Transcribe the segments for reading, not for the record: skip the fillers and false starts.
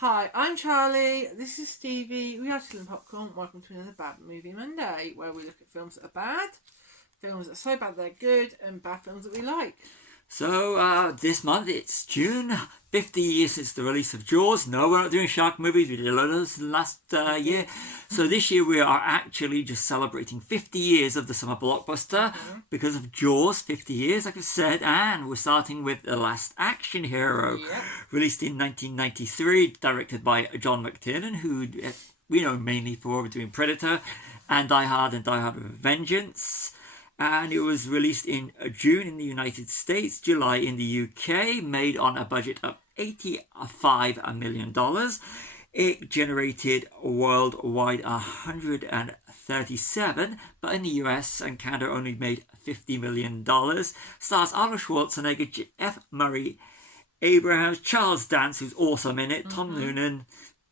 Hi, I'm Charlie. This is Stevie. We are Chilling Popcorn. Welcome to another Bad Movie Monday, where we look at films that are bad, films that are so bad they're good, and bad films that we like. So, this month it's June, 50 years since the release of Jaws. No, we're not doing shark movies, we did a lot of those last year. So this year we are actually just celebrating 50 years of the Summer Blockbuster because of Jaws, 50 years, like I said, and we're starting with The Last Action Hero, released in 1993, directed by John McTiernan, who we know mainly for doing Predator and Die Hard and Die Hard with a Vengeance. And it was released in June in the United States, July in the UK, made on a budget of $85 million. It generated worldwide 137, but in the US and Canada only made $50 million. Stars Arnold Schwarzenegger, F. Murray Abrahams, Charles Dance, who's awesome in it, Tom Noonan,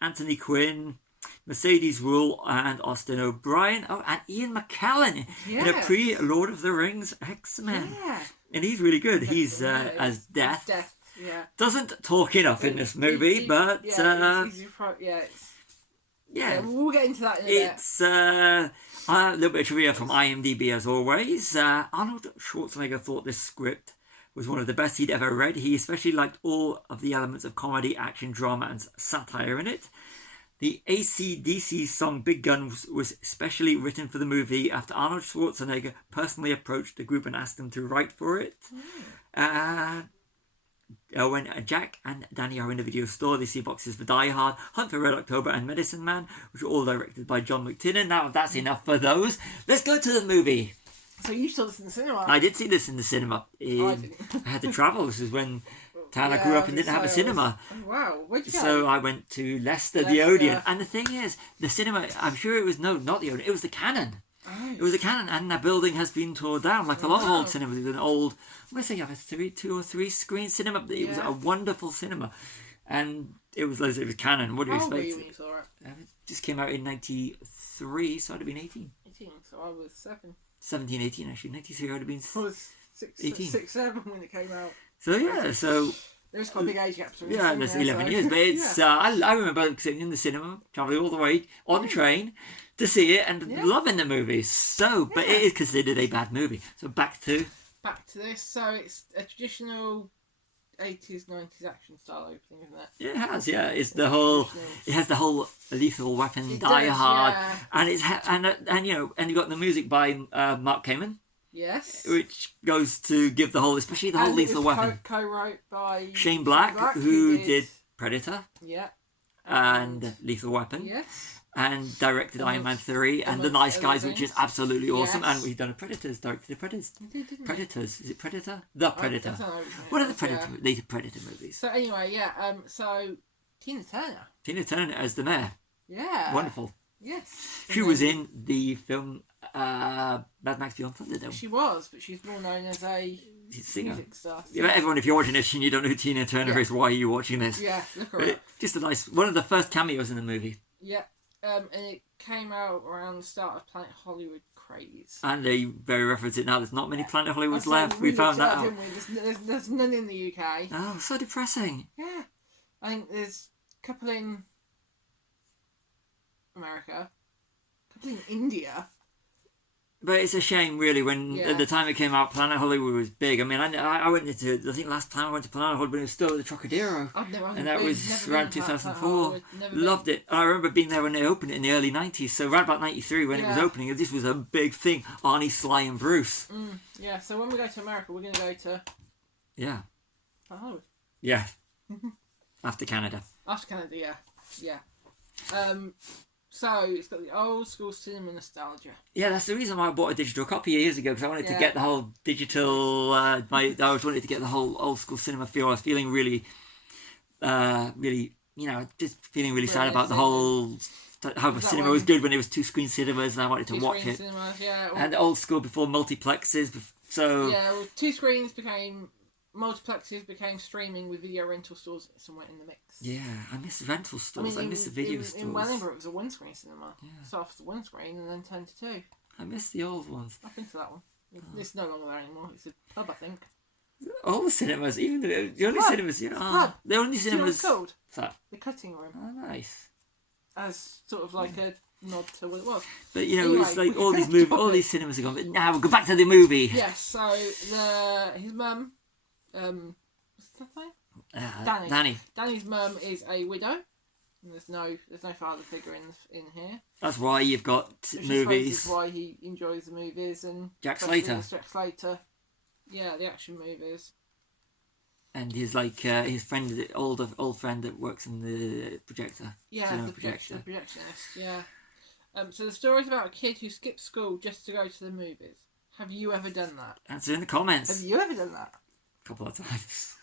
Anthony Quinn, Mercedes Rule and Austin O'Brien. Oh, and Ian McKellen in a pre-Lord of the Rings X-Men. Yeah. And he's really good. He's as Death. Yeah. Doesn't talk enough in this movie, but... we'll get into that in a bit. It's a little bit of trivia from IMDb as always. Arnold Schwarzenegger thought this script was one of the best he'd ever read. He especially liked all of the elements of comedy, action, drama and satire in it. The AC/DC song Big Gun was specially written for the movie after Arnold Schwarzenegger personally approached the group and asked them to write for it. When Jack and Danny are in the video store, they see boxes for Die Hard, Hunt for Red October and Medicine Man, which are all directed by John McTiernan. Now, that's enough for those. Let's go to the movie. So you saw this in the cinema? I did see this in the cinema. I had to travel. This is when... I grew up and didn't have a cinema. Wow, where'd you go? So I went to Leicester, the Odeon. And the thing is, the cinema, I'm sure it was, not the Odeon, it was the Cannon. Oh. It was the Cannon, and that building has been torn down, like a lot of old cinemas. It was an old, I'm going to say you have a 2 or 3 screen cinema. It was a wonderful cinema. And it was Cannon. What do you expect? How old were you when you saw it? It just came out in 93, so I'd have been 18. 18, so I was 7. 17, 18 actually. 93 I would have been I was 6, 7 when it came out. So so there's quite a big age gap between there's 11 years, but it's I remember sitting in the cinema, travelling all the way on the train to see it and loving the movie. So, but it is considered a bad movie. So back to this. So it's a traditional 80s, 90s action style opening, isn't it? Yeah, it has. Yeah, it's the whole. It has the whole Lethal Weapon, Die Hard, and it's and you've got the music by Mark Kamen. Yes. Which goes to give the whole, especially the whole Lethal Weapon. Co-wrote by Shane Black, who did Predator. Yeah. And Lethal Weapon. Yes. And directed Iron Man 3 and The Nice Guys, which is absolutely awesome. And we've done Predators, directed the Predators. Is it Predator? The Predator. What are the Predator movies? So anyway, so Tina Turner. Tina Turner as the mayor. Yeah. Wonderful. Yes. She was in the film Mad Max Beyond Thunderdome. She was, but she's more known as a singer. Music star. Yeah, everyone, if you're watching this and you don't know who Tina Turner is, why are you watching this? Yeah, look her up. Just a nice, one of the first cameos in the movie. Yeah, and it came out around the start of Planet Hollywood craze. And they very reference it now. There's not many Planet Hollywoods left. We found that out. There's none in the UK. Oh, so depressing. Yeah, I think there's a couple in America, a couple in India. But it's a shame, really, when at the time it came out, Planet Hollywood was big. I mean, I went into, I think last time I went to Planet Hollywood, it was still at the Trocadero. And that was around 2004. Loved it. I remember being there when they opened it in the early 90s. So around about 93 when it was opening, this was a big thing. Arnie, Sly and Bruce. Yeah, so when we go to America, we're going to go to... Yeah. Planet Hollywood. Yeah. After Canada. After Canada, yeah. So, it's got the old school cinema nostalgia. Yeah, that's the reason why I bought a digital copy years ago, because I wanted to get the whole digital, I always wanted to get the whole old school cinema feel. I was feeling really, just feeling really sad about the whole, how the cinema was good when it was 2-screen cinemas and I wanted to watch it. Cinemas, and old school before multiplexes, so... Yeah, well, 2 screens became... Multiplexes became streaming with video rental stores somewhere in the mix. Yeah, I miss rental stores. I miss the video stores. In Wellingborough, it was a 1-screen cinema. Yeah. So after 1 screen and then turned to 2. I miss the old ones. I've been to that one. It's no longer there anymore. It's a pub, I think. All the cinemas, even the only cinemas, the only cinemas. Do you know what it's called? So, The cutting room. oh, nice. As sort of like a nod to what it was. But you know, Anyway, it's like we all these can't movies, stop all it. these cinemas are gone. But now we'll go back to the movie. Yes, so his mum, what's that name? Danny. Danny's mum is a widow. And there's no father figure in here. That's why you've got Which movies. is why he enjoys the movies and Jack especially Slater. Jack Slater. Yeah, the action movies. And he's like his friend, the old friend that works in the projector. Yeah, cinema the projectionist. Yeah. So the story's about a kid who skips school just to go to the movies. Have you ever done that? Answer in the comments. Have you ever done that? A couple of times.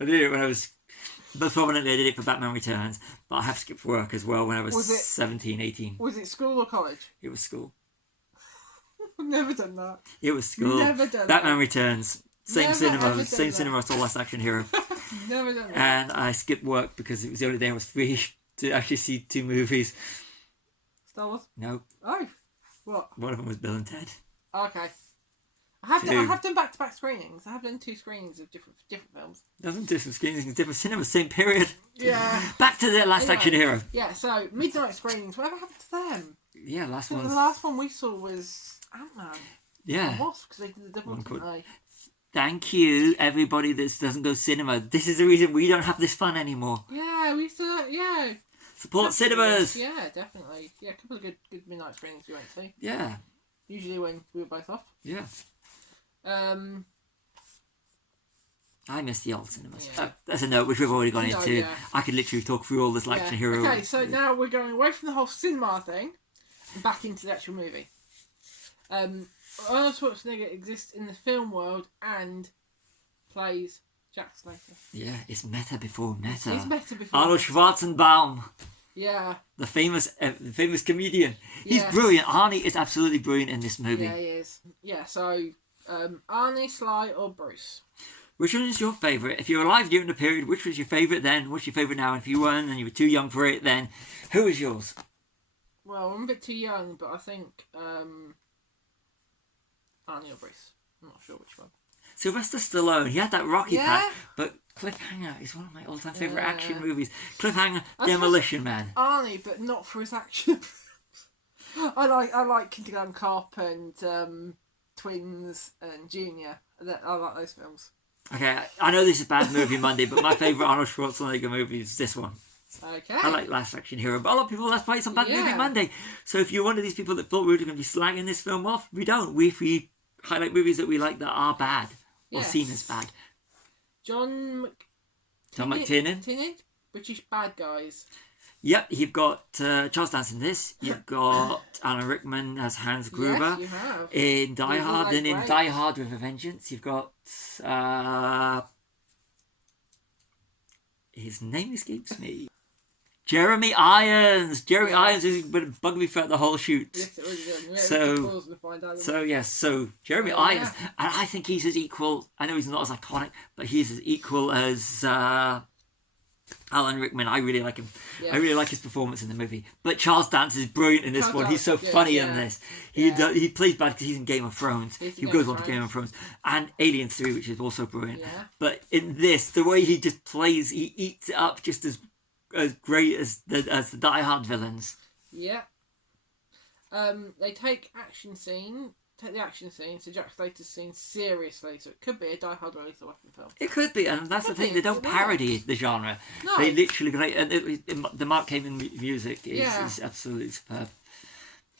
I did it when I was. Most prominently, I did it for Batman Returns, but I have skipped work as well when I was 17, 18. Was it school or college? It was school. I've never done that. It was school. Never done Batman that. Returns. Same Never, cinema. ever Same done cinema I saw last Acton Hero. Never done that. And I skipped work because it was the only day I was free to actually see 2 movies. Star Wars? No. Oh. What? One of them was Bill and Ted. Okay. I have done back-to-back screenings. I have done 2 screenings of different films. Doesn't different screenings, different cinemas, same period. Yeah. Back to the last Anyway, Acton Hero. Yeah, so midnight screenings. Whatever happened to them? Yeah, last I think one. the last one we saw was Ant-Man. Yeah. And Wasp, because they did the double, One didn't called- they? Thank you, everybody that doesn't go cinema. This is the reason we don't have this fun anymore. Yeah, we used to. Yeah. Support Definitely. cinemas. Yeah, definitely. Yeah, a couple of good midnight screenings we went to. Yeah. Usually when we were both off. Yeah. I miss the old cinemas. Yeah. That's a note which we've already gone No, into. yeah. I could literally talk through all this Action Hero. Okay, so now we're going away from the whole cinema thing and back into the actual movie. Arnold Schwarzenegger exists in the film world and plays Jack Slater. Yeah, it's meta before meta. He's meta before. Arnold Schwarzenbaum, Yeah. the famous comedian. He's Yes. brilliant. Arnie is absolutely brilliant in this movie. Yeah, he is. Yeah, so Arnie, Sly, or Bruce? Which one is your favourite? If you were alive during the period, which was your favourite then? What's your favourite now? And if you weren't and you were too young for it then, who was yours? Well, I'm a bit too young, but I think Arnie or Bruce. I'm not sure which one. Sylvester Stallone, he had that Rocky Yeah. pack, but Cliffhanger is one of my all-time favourite Yeah. action movies. Cliffhanger, I Demolition Man. Arnie, but not for his action. I like Kindergarten Cop and Twins and Junior. I like those films. Okay, I know this is Bad Movie Monday, but my favourite Arnold Schwarzenegger movie is this one. Okay. I like Last Action Hero, but a lot of people, let's play it on Bad Movie Yeah. Monday. So if you're one of these people that thought we were going to be slagging this film off, we don't. We highlight movies that we like that are bad or Yes. seen as bad. John McTiernan. McTiernan? British bad guys. Yep, you've got Charles Dance in this. You've got Alan Rickman as Hans Gruber Yes, you have. in Die Really Hard. like Then in great. Die Hard with a Vengeance, you've got his name escapes me. Jeremy Irons. Jeremy Irons has been bugging me throughout the whole shoot. Yes, it really did. Yeah, So- we can pause and find out. So Jeremy Yeah. Irons, and I think he's as equal. I know he's not as iconic, but he's as equal as Alan Rickman. I really like him. Yeah. I really like his performance in the movie. But Charles Dance is brilliant in this Charles one. He's so Dance is good, funny in yeah. this. Yeah. He plays bad because he's in Game of Thrones. He's in He Game goes of on to Thrones. Game of Thrones and Alien 3, which is also brilliant. Yeah. But in this, the way he just plays, he eats it up just as great as the Die Hard villains. Yeah. They take the action scene, so Jack Slater's scene seriously, so it could be a Die Hard or Lethal Weapon film. It could be, and that's the thing. They don't It will. parody the genre. No. They literally, the Mark Kamen music is, Yeah. is absolutely superb,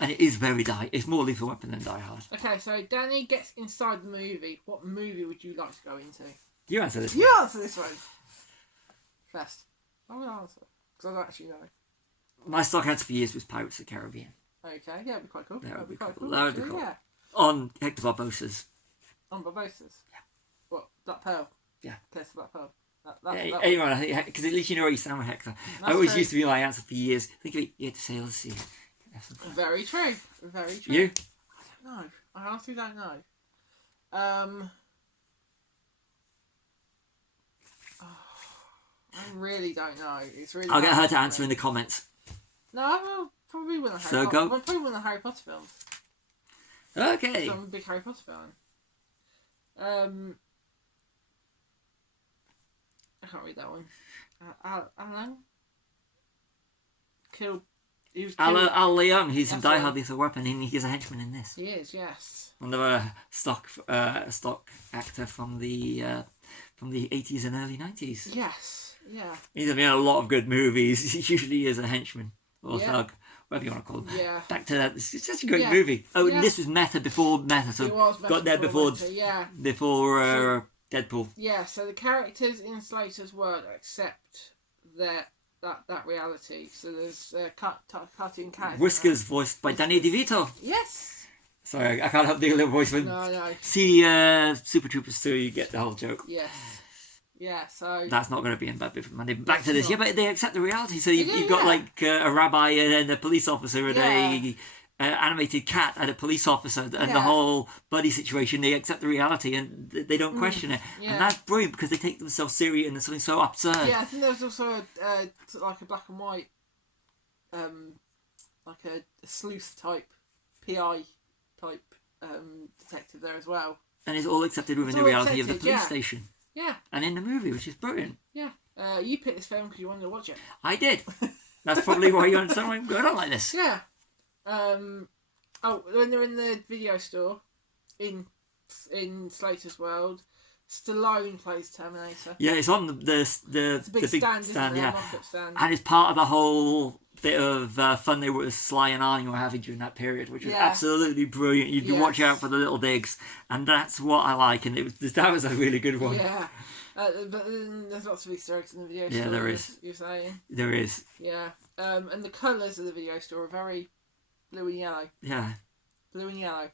and it is very It's more Lethal Weapon than Die Hard. Okay, so Danny gets inside the movie. What movie would you like to go into? You answer this. You answer this one first. I will answer because I don't actually know. My stock answer for years was Pirates of the Caribbean Okay, yeah, that'd be quite cool. That would be quite cool. That would be actually, cool. Yeah, on Hector Barbossa's. on Barbossa's. Yeah. What? Black Pearl. Yeah. Case of Black Pearl. Yeah, anyway, I think because at least you know where you stand with Hector. That's I always true. used to be my answer for years. Think of it, you had to say, let's see. Very true. Very true. You? I don't know. I honestly don't know. I really don't know. It's really. I'll get her hard to for answer me. in the comments. No, I will probably one of So Harry go. Potter. Well, probably one of the Harry Potter films. Okay. So I'm a big Harry Potter fan. I can't read that one. Alan killed. He was killed. Al Leong, he's in That's Die right. Hard Lethal Weapon, and he's a henchman in this. He is, yes. Another stock actor from the 80s and early 90s. Yes, yeah. He's been in a lot of good movies. He usually is a henchman or Yeah. thug, whatever you want to call him. Yeah. Back to that, it's such a great Yeah. movie. Oh, Yeah. and this was before Meta, so It was got there before Winter, yeah. Deadpool. Yeah, so the characters in Slater's world accept that reality. So there's cartoon characters. Whiskers, voiced by Danny DeVito. Yes. Sorry, I can't help the little voice. When No. see Super Troopers 2, you get the whole joke. Yes. Yeah, so... That's not going to be in Bad Bit for Monday. Back to this. not. Yeah, but they accept the reality. So you've got yeah. like a rabbi and a police officer and Yeah. a animated cat and a police officer and the Yeah. whole buddy situation. They accept the reality and they don't question it. yeah. And that's brilliant because they take themselves serious and it's something so absurd. Yeah, I think there's also like a black and white, like a sleuth type, PI type detective there as well. And it's all accepted within It's the all reality of the accepted, police yeah. station. Yeah, And in the movie, which is brilliant. yeah. You picked this film because you wanted to watch it. I did. That's probably why you understand why I'm going on like this. Yeah. When they're in the video store, in Slater's world, Stallone plays Terminator. Yeah, it's on the It's a big stand, isn't it? yeah. A mock-up stand. And it's part of the whole bit of fun they were Sly and Arnie were having during that period, which was Yeah. absolutely brilliant. You can watch Yes. out for the little digs, and that's what I like. And that was a really good one. Yeah. But then there's lots of Easter eggs in the video store. Yeah, there as is. You're saying. There is. Yeah. And the colours of the video store are very blue and yellow. Yeah, Blue and yellow.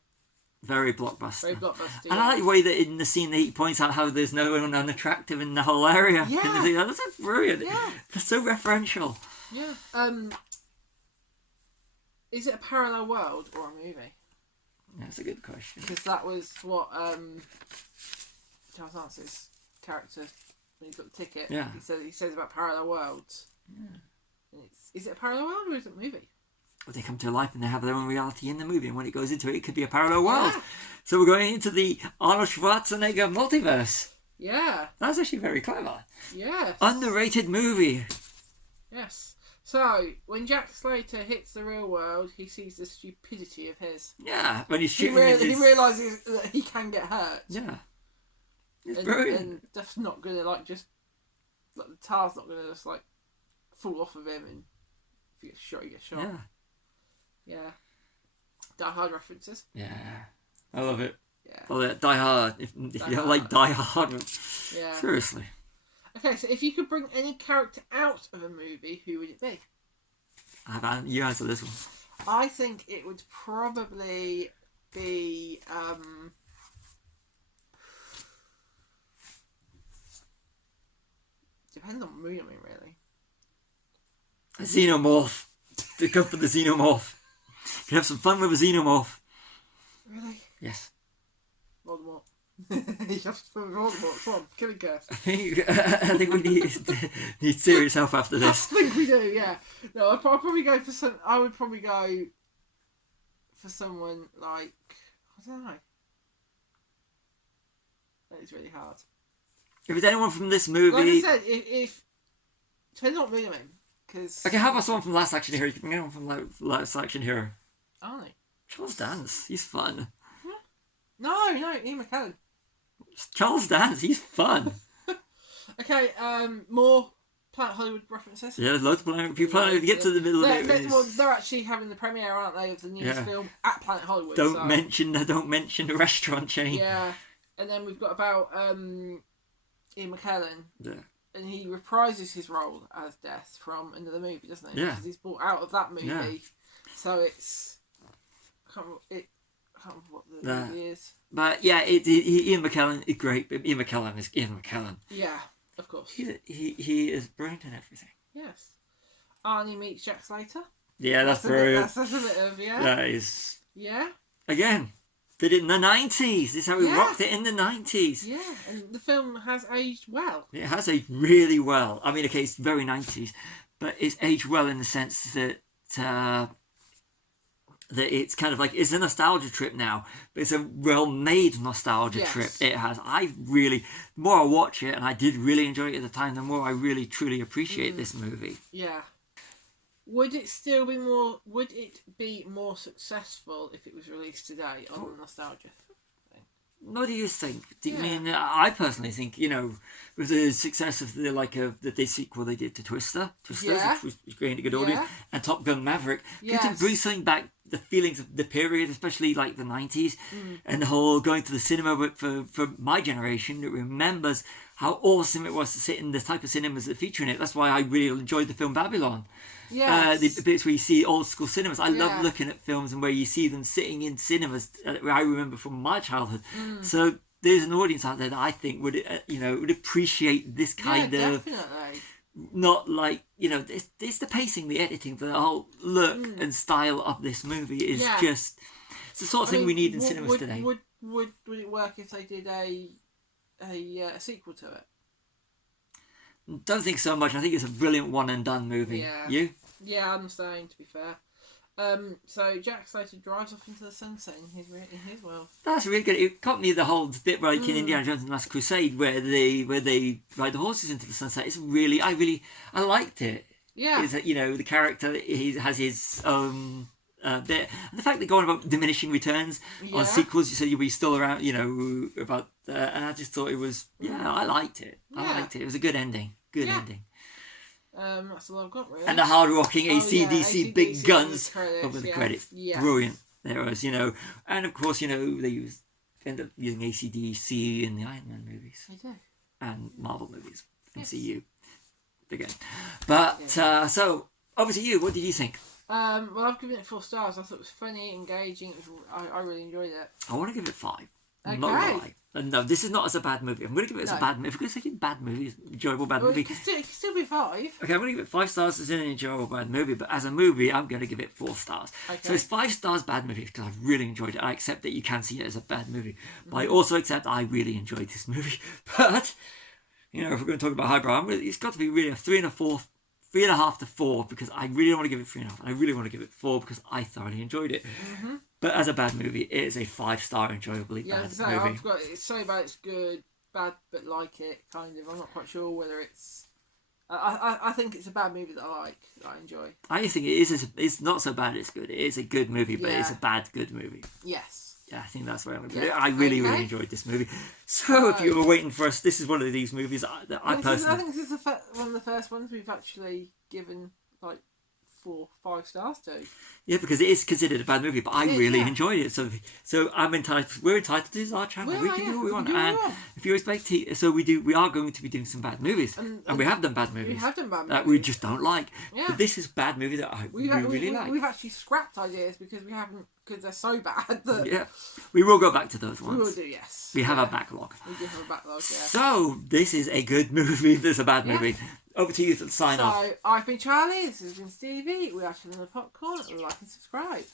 very blockbuster. Very blockbuster. And I like the way that in the scene that he points out how there's no one unattractive in the whole area. Yeah. That's brilliant. Yeah. That's so referential. Yeah. Is it a parallel world or a movie? That's a good question. Because that was what Charles Dance's character, when he got the ticket, Yeah. he says about parallel worlds. Yeah. And is it a parallel world or is it a movie? But they come to life and they have their own reality in the movie, and when it goes into it, it could be a parallel world. Yeah. So we're going into the Arnold Schwarzenegger multiverse. Yeah. That's actually very clever. Yes. Underrated movie. Yes. So when Jack Slater hits the real world, he sees the stupidity of his. Yeah, when he's He, shooting at he his... realizes that he can get hurt. Yeah. It's and, brilliant. and that's not gonna the tar's not gonna just fall off of him, and if you get shot, you get shot. Yeah. Yeah. Die Hard references. Yeah. I love it. Yeah. Well, Die Hard. If you don't like Die Hard, Yeah. seriously. Okay, so if you could bring any character out of a movie, who would it be? You answer this one. I think it would probably be depends on movie, really. A xenomorph. To go for the xenomorph. You can have some fun with a xenomorph. Really? Yes. Voldemort. You have to put Voldemort. Come on, killing curse. I think we need serious help after I this. think we do, yeah. No, I'd probably go for some. I would probably go for someone like, I don't know. That is really hard. If it's anyone from this Like movie... I said, if depends on what movie I'm in, because Okay, how about someone from Last Action Hero? You can bring anyone from Last Action Hero. aren't they? Charles Dance, he's fun. No, Ian McKellen. Charles Dance, he's fun. Okay, more Planet Hollywood references. Yeah, there's loads of Planet. If you get to the middle of it, They're actually having the premiere, aren't they, of the newest film at Planet Hollywood. don't mention the restaurant chain. Yeah, and then we've got about Ian McKellen. Yeah. And he reprises his role as Death from another movie, doesn't he? Yeah. Because he's brought out of that movie. Yeah. So it's... I can't remember what the movie is. But yeah, Ian McKellen is great. But Ian McKellen is Ian McKellen. Yeah, of course. He is brilliant in everything. Yes. Arnie meets Jack Slater. Yeah, that's brilliant. That's a bit of, yeah. That is... Yeah. Again, did it in the 90s. This is how we rocked it in the 90s. Yeah, and the film has aged well. It has aged really well. I mean, okay, it's very 90s, but it's aged well in the sense that that it's kind of like, it's a nostalgia trip now, but it's a well-made nostalgia trip. It has. The more I watch it, and I did really enjoy it at the time, the more I really truly appreciate this movie. Yeah. Would it be more successful if it was released today on the nostalgia thing? What do you think? I mean, I personally think, with the success of the sequel they did to Twisters, which was gained a good audience, and Top Gun Maverick, you can bring something back, the feelings of the period, especially like the 90s, and the whole going to the cinema. But for my generation, it remembers how awesome it was to sit in the type of cinemas that feature in it. That's why I really enjoyed the film Babylon. The bits where you see old school cinemas. I love looking at films and where you see them sitting in cinemas. Where I remember from my childhood. So there's an audience out there that I think would appreciate this kind of. Definitely. Not like it's the pacing, the editing, the whole look and style of this movie is just. It's the sort of thing we need in cinemas today. Would it work if they did a sequel to it? Don't think so much. I think it's a brilliant one and done movie. Yeah. You? Yeah, I'm saying, to be fair. So Jack Slater drives off into the sunset in his world. That's really good. It caught me the whole bit like in Indiana Jones and the Last Crusade where they ride the horses into the sunset. It's really I liked it. Yeah. It's the character has his own bit, and the fact they're going about diminishing returns on sequels. You said you'll be still around. About and I just thought it was I liked it. I liked it. It was a good ending. Good ending. That's all I've got, really. And the hard-rocking AC/DC big guns over the credits. Yeah. Brilliant. There was, and of course, they end up using AC/DC in the Iron Man movies. They do. And Marvel movies. MCU. Again. But, so, obviously what did you think? Well, I've given it 4 stars. I thought it was funny, engaging. I really enjoyed it. I want to give it 5. Okay. Not lie. No, this is not as a bad movie. I'm going to give it as a bad movie. If we're going to say bad movie, enjoyable bad movie. It can still be 5. Okay, I'm going to give it 5 stars as an enjoyable bad movie, but as a movie, I'm going to give it 4 stars. Okay. So it's 5 stars bad movie because I've really enjoyed it. I accept that you can see it as a bad movie, but I also accept I really enjoyed this movie. But, if we're going to talk about highbrow, it's got to be really a 3.5 to 4 because I really don't want to give it 3.5. I really want to give it 4 because I thoroughly enjoyed it. Mm-hmm. But as a bad movie, it is a 5-star enjoyably bad movie. It's so bad it's good, bad but like it, kind of. I'm not quite sure whether it's... I think it's a bad movie that I like, that I enjoy. I think it is. It's not so bad it's good. It is a good movie, but it's a bad good movie. Yes. Yeah, I think that's where I'm going to put it. I really enjoyed this movie. So if you were waiting for us, this is one of these movies that I personally... I think this is one of the first ones we've actually given, 4-5 stars to. Yeah, because it is considered a bad movie, but I really enjoyed it. So I'm entitled. We're entitled to this. Our channel. We can do what we want. And if you expect, we are going to be doing some bad movies, and we have done bad movies. We have done bad movies that we just don't like. Yeah. But this is a bad movie that we really like. We've actually scrapped ideas because they're so bad. Yeah, we will go back to those ones. We will do, yes. We have a backlog. We do have a backlog. Yeah. So this is a good movie. This is a bad movie. Over to you to sign off. So, I've been Charlie, this has been Stevie. We are Chilling the Popcorn. Like and subscribe.